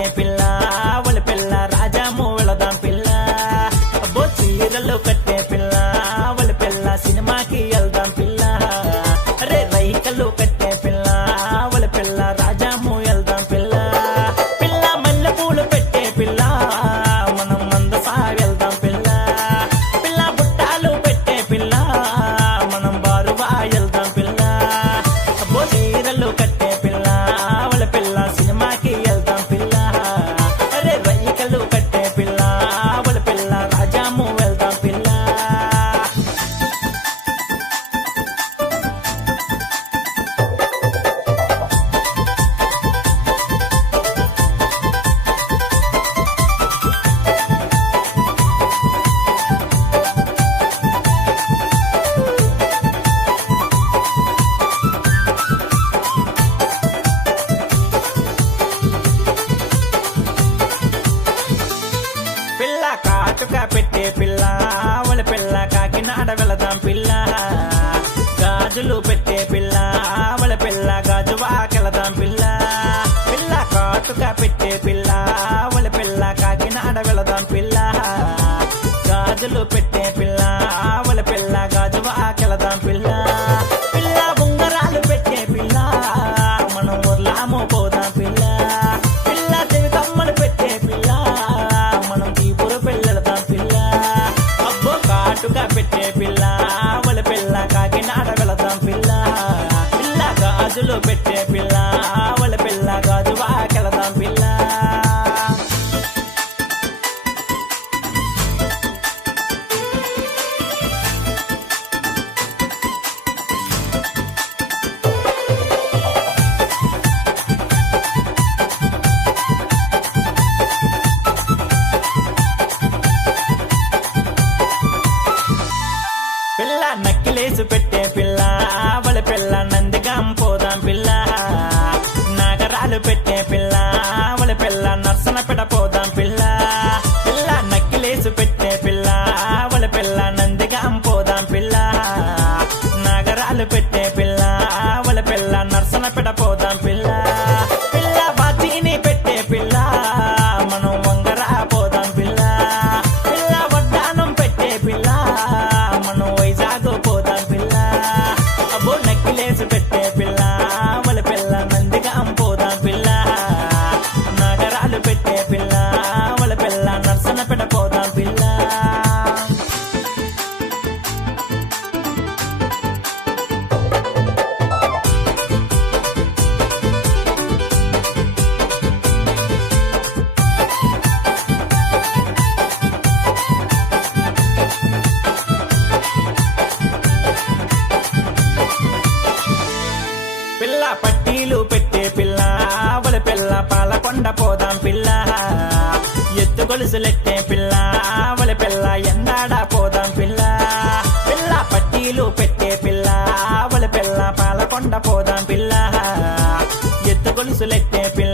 పెట్టే పిల్ల ఒలి పిల్ల రాజాము వెళదాం పిల్ల అబ్బో చీరలు కట్టే పిల్ల ఒలి పిల్ల సినిమాకి వెళ్దాం పిల్ల అరే రైకలు కట్టే పిల్ల ఒలి పిల్ల రాజాము వెళ్దాం పిల్ల పిల్ల మల్లె పూలు పెట్టే పిల్ల మనం మందసా వెళ్దాం పిల్ల పిల్ల బుట్టాలు పెట్టే పిల్ల మనం బారువా వెళ్దాం పిల్ల అబ్బో చీరలు కట్టే పిల్ల ఒలి పిల్ల సినిమాకి వెళ్దాం పిల్ల అరే రైకలు కట్టే పిల్ల ఒలి పిల్ల రాజాము వెళ్దాం పిల్ల పిల్ల కాటుక పెట్టే పిల్ల ఒలి పిల్ల కాకినాడ వెళదాం పిల్ల గాజులు పెట్టే పిల్ల ఒలి పిల్ల గాజువాకెళదాం పిల్ల పిల్ల కాటుక పెట్టే పిల్ల ఒలి పిల్ల కాకినాడ వెళదాం పిల్ల గాజులు పెట్టే పిల్ల ఒలి పిల్ల గాజువాకెళదాం పిల్ల పిల్ల ఉంగరాలు పెట్టే పిల్ల మనం ఊర్లాము పోదాం పిల్ల పిల్ల చెవి కమ్మలు పెట్టే పిల్ల మనం తీపుర పిల్లలదాం పిల్ల అబ్బో కాటుగా పెట్టే పిల్ల ఒలి పిల్ల కాకినాడ వెళదాం పిల్ల పిల్ల గాజులు పెట్టే పిల్ల ఒలి పిల్ల గాజువాకెళదాం పిల్ల పిల్ల నక్కిలేసు పెట్టే పిల్ల ఒలి పిల్ల నందిగాం పోదాం పిల్ల నాగరాలు పెట్టే పిల్ల ఒలి పిల్ల నర్సనపెట పోదాం పిల్ల పిల్ల నక్కిలేసు పెట్టే పిల్ల ఒలి పిల్ల నందిగాం పోదాం పిల్ల నాగరాలు పెట్టే పిల్ల ఒలి పిల్ల నర్సనపెట పోదాం పిల్ల పిల్ల బాచీని పెట్టే పిల్ల మనం వంగరా పోదాం పిల్ల పిల్ల వడ్డానం పెట్టే పిల్ల మనం వైజాగ్ పోదాం పిల్ల అబ్బో నక్కిలేసి పెట్టే పిల్ల ఒలి పిల్ల నందిగాం పోదాం పిల్ల నాగరాలు పెట్టే పిల్ల ఒలి పిల్ల నర్సనపెట పోదాం పిల్ల పిల్ల పట్టీలు పెట్టే పిల్ల ఒలి పిల్ల పాలకొండ పోదాం పిల్ల ఎత్తు గొలుసులెట్టే పిల్ల ఒలి పిల్ల ఎండాడ పోదాం పిల్ల పిల్ల పట్టీలు పెట్టే పిల్ల ఒలి పిల్ల పాలకొండ పోదాం పిల్ల ఎత్తు గొలుసులెట్టే పిల్ల